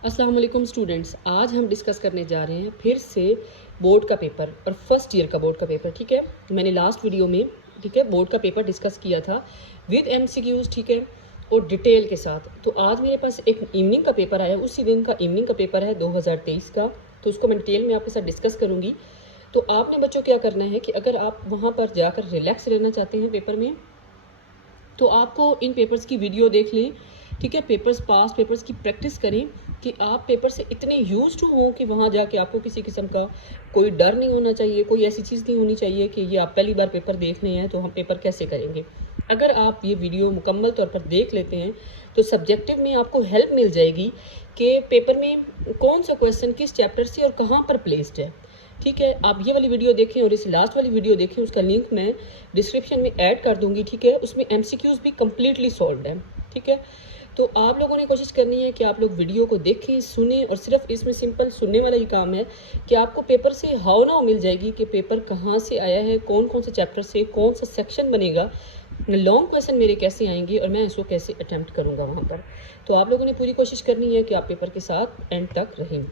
अस्सलाम वालेकुम स्टूडेंट्स, आज हम डिस्कस करने जा रहे हैं फिर से बोर्ड का पेपर और फर्स्ट ईयर का बोर्ड का पेपर। ठीक है, मैंने लास्ट वीडियो में बोर्ड का पेपर डिस्कस किया था विद एमसीक्यूज, ठीक है, और डिटेल के साथ। तो आज मेरे पास एक इवनिंग का पेपर आया, उसी दिन का इवनिंग का पेपर है 2023 का, तो उसको मैं डिटेल में आपके साथ डिस्कस करूँगी। तो आपने बच्चों क्या करना है कि अगर आप वहाँ पर जाकर रिलैक्स रहना चाहते हैं पेपर में, तो आपको इन पेपर्स की वीडियो देख लें। ठीक है, पास पेपर्स की प्रैक्टिस करें कि आप पेपर से इतने यूज टू हों कि वहाँ जाके आपको किसी किस्म का कोई डर नहीं होना चाहिए, कोई ऐसी चीज़ नहीं होनी चाहिए कि ये आप पहली बार पेपर देख रहे हैं तो हम पेपर कैसे करेंगे। अगर आप ये वीडियो मुकम्मल तौर पर देख लेते हैं तो सब्जेक्टिव में आपको हेल्प मिल जाएगी कि पेपर में कौन सा क्वेश्चन किस चैप्टर से और कहाँ पर प्लेस्ड है। ठीक है, आप ये वाली वीडियो देखें और इस लास्ट वाली वीडियो देखें, उसका लिंक मैं डिस्क्रिप्शन में ऐड कर दूंगी। ठीक है, उसमें एमसीक्यूज़ भी कम्प्लीटली सॉल्व है। ठीक है, तो आप लोगों ने कोशिश करनी है कि आप लोग वीडियो को देखें, सुने, और सिर्फ इसमें सिंपल सुनने वाला ही काम है कि आपको पेपर से हाउ नाउ मिल जाएगी कि पेपर कहाँ से आया है, कौन कौन से चैप्टर से कौन सा सेक्शन बनेगा, लॉन्ग क्वेश्चन मेरे कैसे आएंगे और मैं इसको कैसे अटैम्प्ट करूँगा वहाँ पर। तो आप लोगों ने पूरी कोशिश करनी है कि आप पेपर के साथ एंड तक रहें।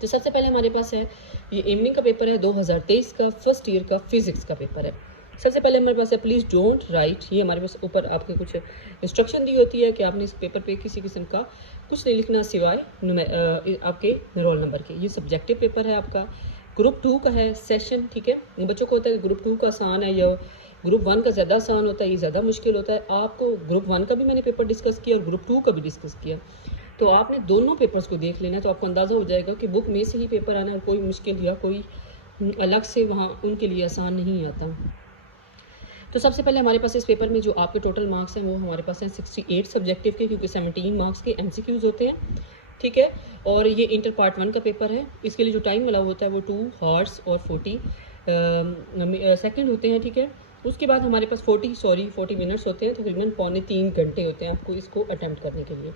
तो सबसे पहले हमारे पास है ये इवनिंग का पेपर है 2023 का, फर्स्ट ईयर का फिजिक्स का पेपर है। सबसे पहले हमारे पास है प्लीज़ डोंट राइट। ये हमारे पास ऊपर आपके कुछ इंस्ट्रक्शन दी होती है कि आपने इस पेपर पे किसी किस्म का कुछ नहीं लिखना सिवाय आपके रोल नंबर के। ये सब्जेक्टिव पेपर है आपका, ग्रुप 2 का है सेशन। ठीक है, बच्चों को होता है कि ग्रुप 2 का आसान है या ग्रुप 1 का ज़्यादा आसान होता है, ये ज़्यादा मुश्किल होता है। आपको ग्रुप 1 का भी मैंने पेपर डिस्कस किया और ग्रुप 2 का भी डिस्कस किया, तो आपने दोनों पेपर्स को देख लेना है, तो आपको अंदाज़ा हो जाएगा कि बुक में से ही पेपर आना है और कोई मुश्किल या कोई अलग से वहाँ उनके लिए आसान नहीं आता। तो सबसे पहले हमारे पास इस पेपर में जो आपके टोटल मार्क्स हैं वो हमारे पास हैं 68 सब्जेक्टिव के, क्योंकि 17 मार्क्स के एमसीक्यूज़ होते हैं। ठीक है, और ये इंटर पार्ट 1 का पेपर है। इसके लिए जो टाइम अलाउ होता है वो 2 हॉर्स और 40 सेकेंड होते हैं। ठीक है, उसके बाद हमारे पास 40 मिनट्स होते हैं, तकरीबन 2.25 घंटे होते हैं आपको इसको अटैम्प्ट करने के लिए।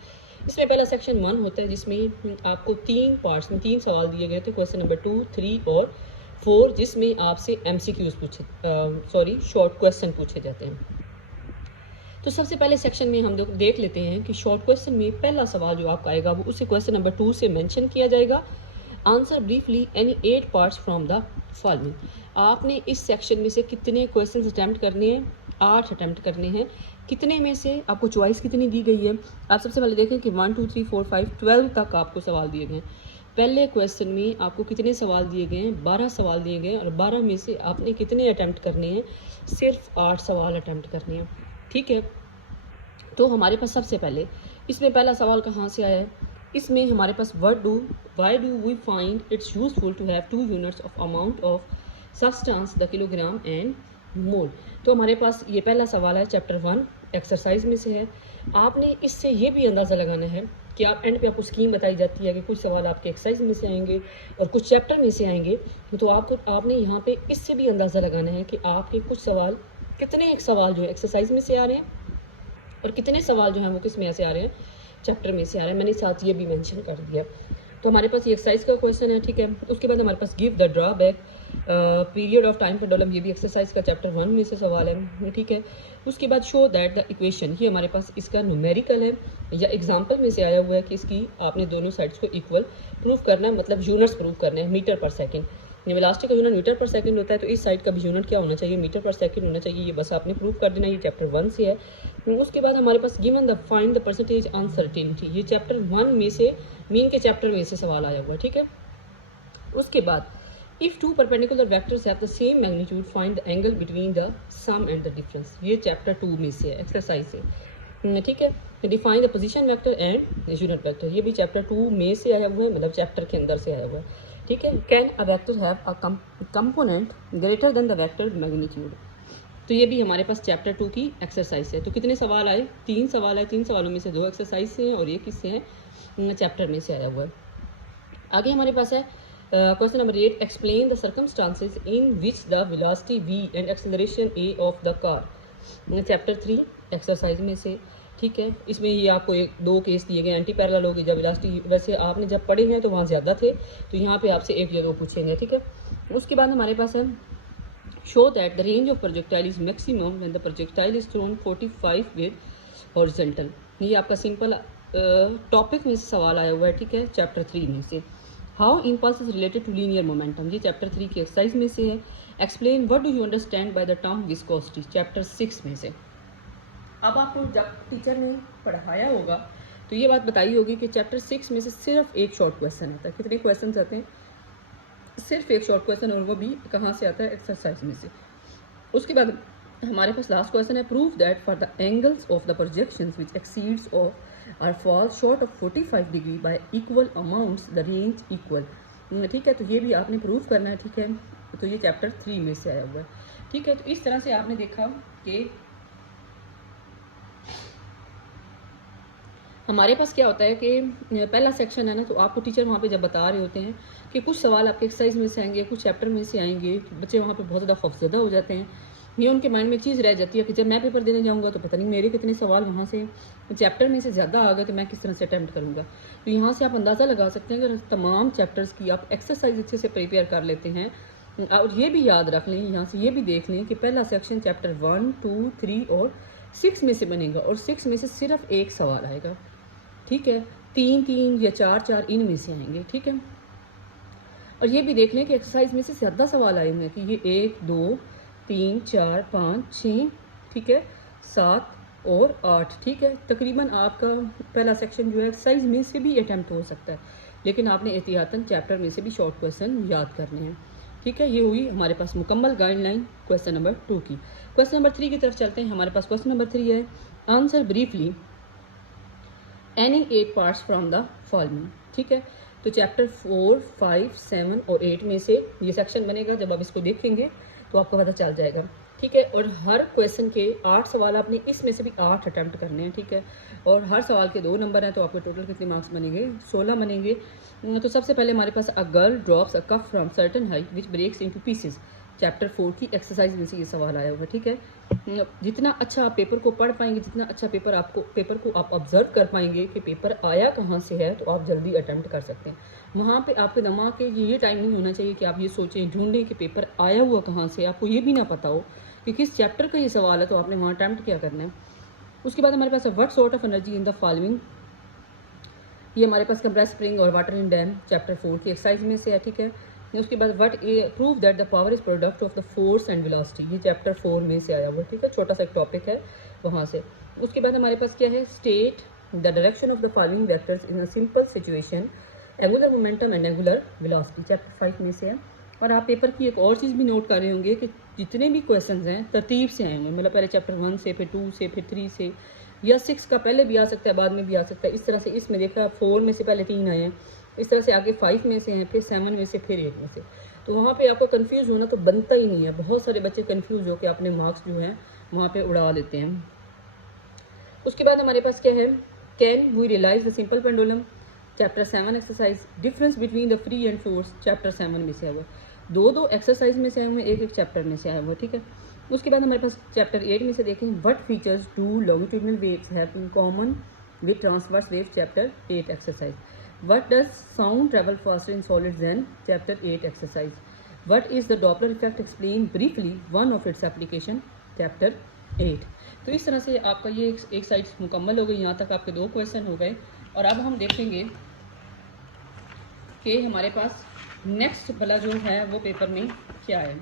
इसमें पहला सेक्शन 1 होता है जिसमें आपको 3 पार्ट्स में 3 सवाल दिए गए थे, क्वेश्चन नंबर 2, 3 और 4, जिसमें आपसे एमसीक्यूज़ शॉर्ट क्वेश्चन पूछे जाते हैं। तो सबसे पहले सेक्शन में हम देख लेते हैं कि शॉर्ट क्वेश्चन में पहला सवाल जो आपका आएगा वो उसे क्वेश्चन नंबर 2 से मेंशन किया जाएगा। Answer briefly any 8 parts from the following. आपने इस सेक्शन में से कितने क्वेश्चन अटैम्प्ट करने हैं? 8 अटैम्प्ट करने हैं। कितने में से आपको चॉइस कितनी दी गई है? आप सबसे पहले देखें कि 1 2 3 4 5 12 तक आपको सवाल दिए गए हैं। पहले क्वेश्चन में आपको कितने सवाल दिए गए हैं? 12 सवाल दिए गए हैं, और 12 में से आपने कितने अटैम्प्ट करने हैं? सिर्फ 8 सवाल अटैम्प्ट करने हैं। ठीक है, तो हमारे पास सबसे पहले इसमें पहला सवाल कहाँ से आया है? इसमें हमारे पास why do we find its useful to have 2 units of amount of substance the kilogram and mole. तो हमारे पास ये पहला सवाल है, चैप्टर 1 एक्सरसाइज में से है। आपने इससे ये भी अंदाज़ा लगाना है कि आप एंड पे आपको स्कीम बताई जाती है कि कुछ सवाल आपके एक्सरसाइज में से आएंगे और कुछ चैप्टर में से आएंगे। तो आपने यहाँ पे इससे भी अंदाज़ा लगाना है कि आपके कुछ सवाल, कितने एक सवाल जो है एक्सरसाइज में से आ रहे हैं और कितने सवाल जो हैं वो किस में से आ रहे हैं? चैप्टर में से आ रहे हैं। मैंने साथ ये भी मेंशन कर दिया। तो हमारे पास ये एक्सरसाइज का क्वेश्चन है। ठीक है, उसके बाद हमारे पास give the drawback period of time pendulum, ये भी एक्सरसाइज का चैप्टर 1 में से सवाल है। ठीक है, उसके बाद शो दैट द इक्वेशन, ये हमारे पास इसका न्यूमेरिकल है या एग्जाम्पल में से आया हुआ है कि इसकी आपने दोनों साइड्स को इक्वल प्रूव करना है, मतलब यूनिट्स प्रूव करने हैं, मीटर पर सेकेंड। वेलोसिटी का यूनिट मीटर पर सेकंड होता है, तो इस साइड का भी यूनिट क्या होना चाहिए? मीटर पर सेकंड होना चाहिए। ये बस आपने प्रूव कर देना, ये चैप्टर 1 से है। उसके बाद हमारे पास given the find the percentage uncertainty, ये चैप्टर 1 में से, मीन के चैप्टर में से सवाल आया हुआ है। ठीक है, उसके बाद if 2 perpendicular vectors have the same magnitude find the angle between the sum and the difference, ये चैप्टर 2 में से है, एक्सरसाइज से। ठीक है, define the position vector and unit vector, ये भी चैप्टर 2 में से आया हुआ है, मतलब चैप्टर के अंदर से आया हुआ है। ठीक है, can a vector have a component greater than the vector magnitude, तो ये भी हमारे पास चैप्टर 2 की एक्सरसाइज है। तो कितने सवाल आए? 3 सवाल आए। 3 सवालों में से 2 एक्सरसाइज से हैं और ये किससे हैं? चैप्टर में से आया हुआ है। आगे हमारे पास है question number 8, explain the circumstances in which the velocity v and acceleration a of the car, chapter 3 exercise में से। ठीक है, इसमें ये आपको 2 केस दिए गए, एंटी पैरेलल होगी जब वेलोसिटी, वैसे आपने जब पढ़े हैं तो वहाँ ज़्यादा थे, तो यहाँ पे आपसे 1 या 2 पूछेंगे। ठीक है, उसके बाद हमारे पास है show that the range of projectile is maximum when the projectile is throne 45 with horizontal, ये आपका सिंपल टॉपिक में से सवाल आया हुआ है, ठीक है, चैप्टर 3 में से। How impulse is related to linear momentum, ये चैप्टर 3 की एक्सरसाइज में से है। Explain what do you understand by the term viscosity, chapter 6 में से। अब आपको जब टीचर ने पढ़ाया होगा तो ये बात बताई होगी कि चैप्टर 6 में से सिर्फ एक शॉर्ट क्वेश्चन आता है। कितने क्वेश्चन आते हैं? सिर्फ एक शॉर्ट क्वेश्चन, और वो भी कहाँ से आता है? एक्सरसाइज में से। उसके बाद हमारे पास लास्ट क्वेश्चन है, prove that for the angles of the projections which exceeds of or fall short of 45 degree by equal amounts the range equal. ठीक है, तो ये भी आपने प्रूव करना है, ठीक है। तो ये चैप्टर 3 में से आया हुआ है, ठीक है। तो इस तरह से आपने देखा कि हमारे पास क्या होता है कि पहला सेक्शन है ना, तो आपको टीचर वहाँ पे जब बता रहे होते हैं कि कुछ सवाल आपके एक्सरसाइज में से आएंगे, कुछ चैप्टर में से आएंगे, बच्चे वहाँ पे बहुत ज़्यादा खौफजदा हो जाते हैं। ये उनके माइंड में चीज़ रह जाती है कि जब मैं पेपर देने जाऊँगा तो पता नहीं मेरे कितने सवाल वहाँ से चैप्टर में से ज़्यादा आ गए, तो मैं किस तरह से अटैम्प्ट करूँगा। तो यहाँ से आप अंदाज़ा लगा सकते हैं अगर तमाम चैप्टर्स की आप एक्सरसाइज अच्छे से प्रिपेयर कर लेते हैं। और ये भी याद रख लें, यहाँ से ये भी देख लें कि पहला सेक्शन चैप्टर 1, 2, 3 और 6 में से बनेगा, और 6 में से सिर्फ एक सवाल आएगा, ठीक है। 3 या 4 इनमें से आएंगे, ठीक है। और ये भी देख लें कि एक्सरसाइज में से ज़्यादा सवाल आए हुए हैं कि ये 1, 2, 3, 4, 5, 6, ठीक है, 7 और 8, ठीक है। तकरीबन आपका पहला सेक्शन जो है एक्सरसाइज में से भी अटैम्प्ट हो सकता है, लेकिन आपने एहतियातन चैप्टर में से भी शॉर्ट क्वेश्चन याद करने हैं, ठीक है। ये हुई हमारे पास मुकम्मल गाइडलाइन क्वेश्चन नंबर 2 की। क्वेश्चन नंबर 3 की तरफ चलते हैं। हमारे पास क्वेश्चन नंबर 3 है, answer briefly any 8 parts from the following, ठीक है। तो चैप्टर 4, 5, 7 और 8 में से ये सेक्शन बनेगा। जब आप इसको देखेंगे तो आपको पता चल जाएगा, ठीक है। और हर क्वेश्चन के 8 सवाल आपने इसमें से भी 8 अटैम्प्ट करने हैं, ठीक है। और हर सवाल के 2 नंबर हैं, तो आपके टोटल कितने मार्क्स बनेंगे? 16 बनेंगे। तो सबसे पहले हमारे पास a girl drops a cup from certain height which breaks into pieces, chapter 4 की एक्सरसाइज में से ये सवाल आया होगा, ठीक है। जितना अच्छा आप पेपर को पढ़ पाएंगे, जितना अच्छा पेपर को आप ऑब्जर्व कर पाएंगे कि पेपर आया कहाँ से है, तो आप जल्दी अटैम्प्ट कर सकते हैं। वहाँ पे आपके दिमाग के ये टाइम नहीं होना चाहिए कि आप ये सोचें ढूंढें कि पेपर आया हुआ कहाँ से, आपको ये भी ना पता हो कि किस चैप्टर का ये सवाल है, तो आपने वहाँ अटैम्प्ट क्या करना है। उसके बाद हमारे पास what sort of energy in the following, ये हमारे पास कंप्रेस स्प्रिंग और वाटर इन डैम चैप्टर 4 की एक्सरसाइज में से है, ठीक है। उसके बाद what prove that the power is product of the force and velocity, ये चैप्टर 4 में से आया हुआ, ठीक है। छोटा सा एक टॉपिक है वहाँ से। उसके बाद हमारे पास क्या है, state the direction of the following vectors in a simple situation, angular momentum and angular velocity, chapter 5 में से है। और आप पेपर की एक और चीज़ भी नोट कर रहे होंगे कि जितने भी क्वेश्चन हैं तरतीब से आएंगे, मतलब पहले चैप्टर 1 से, फिर 2 से, फिर 3 से, या 6 का पहले भी आ सकता है, बाद में भी आ सकता है। इस तरह से इसमें देखा 4 में से पहले 3 आए हैं, इस तरह से आगे 5 में से हैं, फिर 7 में से, फिर 8 में से। तो वहाँ पे आपको कंफ्यूज होना तो बनता ही नहीं है। बहुत सारे बच्चे कंफ्यूज होकर अपने मार्क्स जो हैं वहाँ पे उड़ा देते हैं। उसके बाद हमारे पास क्या है, can we realise the simple pendulum, chapter 7 exercise, difference between the free and force, chapter 7 में से आया हुआ। 2 एक्सरसाइज में से आए हुए, एक चैप्टर में से आया हुआ, ठीक है। उसके बाद हमारे पास चैप्टर 8 में से देखें, what features do longitudinal waves have in common with transverse wave, chapter 8 exercise. What does sound travel faster in solids then, chapter 8 exercise. What is the Doppler effect, explain briefly one of its application, chapter 8। तो इस तरह से आपका ये एक side मुकम्मल हो गई। यहाँ तक आपके 2 क्वेश्चन हो गए। और अब हम देखेंगे कि हमारे पास नेक्स्ट वाला जो है वो पेपर में क्या है।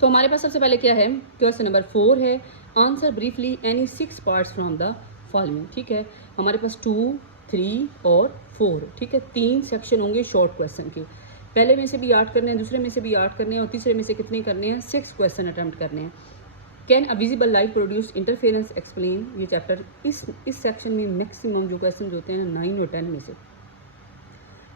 तो हमारे पास सबसे पहले क्या है, क्वेश्चन नंबर 4 है, answer briefly any 6 parts from the following, ठीक है। हमारे पास 2, 3 और 4, ठीक है। 3 सेक्शन होंगे शॉर्ट क्वेश्चन के। पहले में से भी 8 करने हैं, दूसरे में से भी 8 करने हैं, और तीसरे में से कितने करने हैं, 6 क्वेश्चन अटैम्प्ट करने हैं। Can a visible light produce interference, explain, ये चैप्टर इस सेक्शन में मैक्सिमम जो क्वेश्चन होते हैं 9 और 10 में से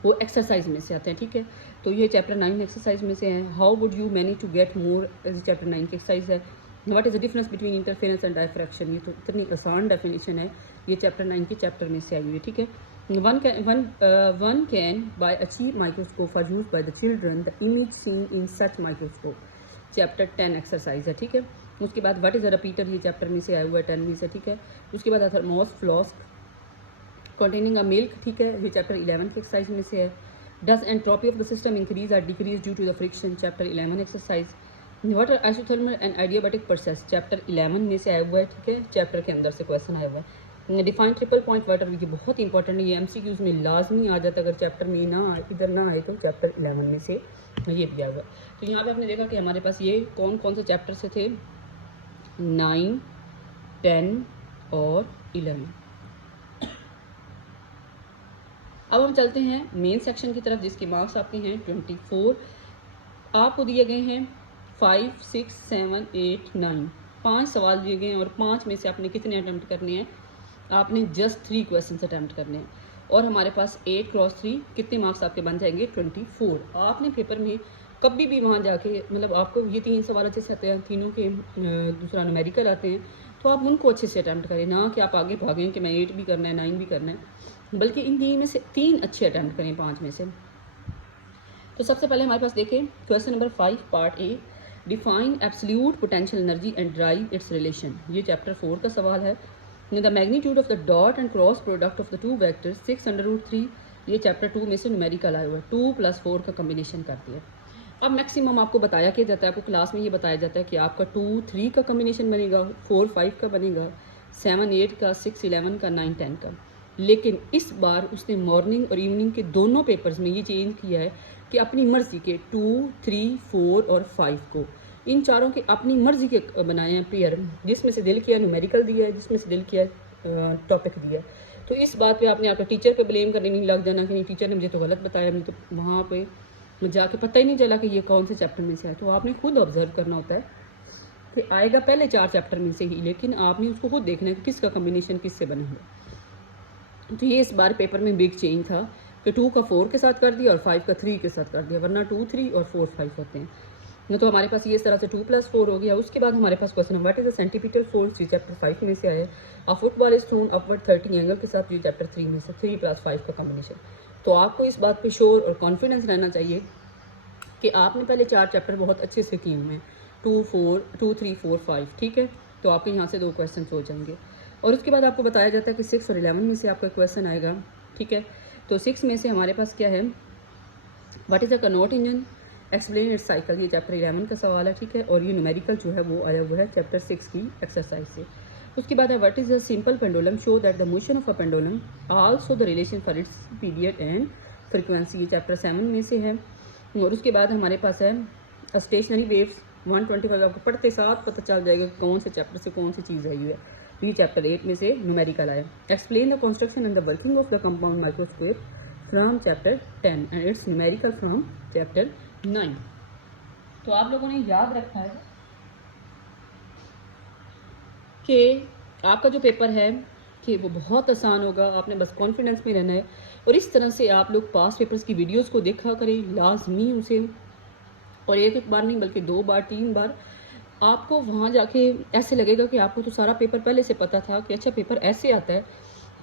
वो एक्सरसाइज में से आते हैं, ठीक है। तो ये चैप्टर 9 एक्सरसाइज में से है। How would you manage to get more, chapter 9 की एक्सरसाइज है। What is the difference between interference and diffraction, ये तो इतनी आसान डेफिनेशन है, ये चैप्टर 9 के चैप्टर में से आई हुई है, ठीक है। One can buy achieve microscope for use by the children the image seen in such microscope, chapter 10 exercise है, ठीक है। उसके बाद व्हाट इज अ रिपीटर, ये चैप्टर में से आया हुआ है 10 में से, ठीक है। उसके बाद thermos flask containing a milk, ठीक है, ये चैप्टर 11 की एक्सरसाइज में से है। Does entropy of the system increase और decrease due to the friction, chapter 11 exercise. What are isothermal and adiabatic process, chapter 11 में से आया हुआ है, ठीक है, चैप्टर के अंदर से क्वेश्चन आया हुआ है। डिफाइन ट्रिपल पॉइंट वाटर, ये बहुत इंपॉर्टेंट है, ये एमसीक्यूज में लाजमी आ जाता है, अगर चैप्टर में ना आए, इधर ना आए, तो चैप्टर 11 में से ये भी आया हुआ है। तो यहाँ पे आपने देखा कि हमारे पास ये कौन कौन से चैप्टर से थे, 9, 10 और 11। अब हम चलते हैं मेन सेक्शन की तरफ, जिसके मार्क्स आपके हैं 24। आपको दिए गए हैं 5, 6, 7, 8, 9, 5 सवाल दिए गए हैं, और 5 में से आपने कितने अटैम्प्ट करने हैं, आपने जस्ट 3 क्वेश्चन अटैम्प्ट करने हैं। और हमारे पास 8 क्रॉस 3 कितने मार्क्स आपके बन जाएंगे, 24। आपने पेपर में कभी भी वहाँ जाके, मतलब आपको ये 3 सवाल अच्छे से आते हैं, तीनों के दूसरा न्यूमेरिकल आते हैं, तो आप उनको अच्छे से अटैम्प्ट करें, ना कि आप आगे भागें कि मैं 8 भी करना है, 9 भी करना है, बल्कि इन 3 में से 3 अच्छे अटैम्प्ट करें 5 में से। तो सबसे पहले हमारे पास देखें question number 5 part A, define absolute potential energy and drive it's relation. ये चैप्टर 4 का सवाल है। The magnitude of the dot and cross product of the two vectors 6√3, ये चैप्टर 2 में से न्यूमेरिकल आया हुआ है, 2 + 4 का कम्बिनेशन करती है। अब मैक्सिमम आपको बताया क्या जाता है, आपको क्लास में ये बताया जाता है कि आपका 2, 3 का कम्बिनेशन बनेगा, 4, 5 का बनेगा, 7, 8 का, 6, 11 का, 9, 10 का। लेकिन इस बार उसने मॉर्निंग और इवनिंग के दोनों पेपर्स में ये चेंज किया है कि अपनी मर्ज़ी के 2, 3, 4 और 5 को, इन चारों के अपनी मर्ज़ी के बनाए हैं पेयर, जिसमें से दिल किया न्यूमेरिकल दिया है, जिसमें से दिल किया टॉपिक दिया है। तो इस बात पे आपने आपके टीचर पे ब्लेम करने नहीं लग जाना कि नहीं टीचर ने मुझे तो गलत बताया, मुझे तो वहाँ पे जाके पता ही नहीं चला कि ये कौन से चैप्टर में से आया। तो आपने खुद ऑब्जर्व करना होता है कि आएगा पहले 4 चैप्टर में से ही, लेकिन आपने उसको खुद देखना है कि किसका कम्बिनेशन किससे बना हुआ। तो ये इस बार पेपर में बिग चेंज था कि 2 का 4 के साथ कर दिया और 5 का 3 के साथ कर दिया, वरना 2, 3 और 4, 5 होते हैं ना। तो हमारे पास ये इस तरह से 2 + 4 हो गया। उसके बाद हमारे पास question what is the centimetre force, ये चैप्टर 5 में से आया। A football is thrown upward 30 angle के साथ, ये चैप्टर 3 में से 3 + 5 का कॉम्बिनेशन। तो आपको इस बात पे श्योर और कॉन्फिडेंस रहना चाहिए कि आपने पहले 4 चैप्टर बहुत अच्छे से किए हुए हैं, 2, 3, 4, 5, ठीक है। तो आपके यहाँ से 2 क्वेश्चन हो जाएंगे। और उसके बाद आपको बताया जाता है कि 6 और 11 में से आपका क्वेश्चन आएगा, ठीक है। तो 6 में से हमारे पास क्या है, what is a Carnot engine, explain it's cycle, ये चैप्टर 11 का सवाल है, ठीक है। और ये न्यूमेरिकल जो है वो आया हुआ है चैप्टर 6 की एक्सरसाइज से। उसके बाद है what is a simple pendulum, show that the motion of a pendulum also the relation for its period and frequency, ये चैप्टर 7 में से है। और उसके बाद हमारे पास है स्टेशनरी वेव्स 125, आपको पढ़ते साथ पता चल जाएगा कौन से चैप्टर से कौन सी चीज़ आई हुई है। तो ये चैप्टर 8 में से न्यूमेरिकल आया। Explain the construction and the working of the compound microscope from chapter 10 and it's numerical from chapter 9। तो आप लोगों ने याद रखा है कि आपका जो पेपर है कि वो बहुत आसान होगा, आपने बस कॉन्फिडेंस में रहना है। और इस तरह से आप लोग पास्ट पेपर्स की वीडियोस को देखा करें लाजमी उसे, और एक बार नहीं बल्कि 2 बार 3 बार। आपको वहाँ जाके ऐसे लगेगा कि आपको तो सारा पेपर पहले से पता था कि अच्छा पेपर ऐसे आता है,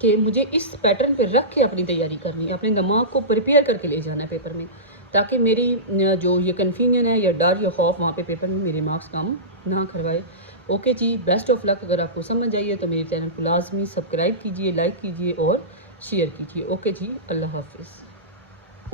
कि मुझे इस पैटर्न पे रख के अपनी तैयारी करनी है, अपने दिमाग को प्रिपेयर करके ले जाना है पेपर में, ताकि मेरी जो ये कन्फ्यूजन है या डर या खौफ वहाँ पे पेपर में मेरे मार्क्स कम ना करवाए। ओके जी, बेस्ट ऑफ लक। अगर आपको समझ आइए तो मेरे चैनल को लाजमी सब्सक्राइब कीजिए, लाइक कीजिए और शेयर कीजिए। ओके जी, अल्लाह हाफिज़।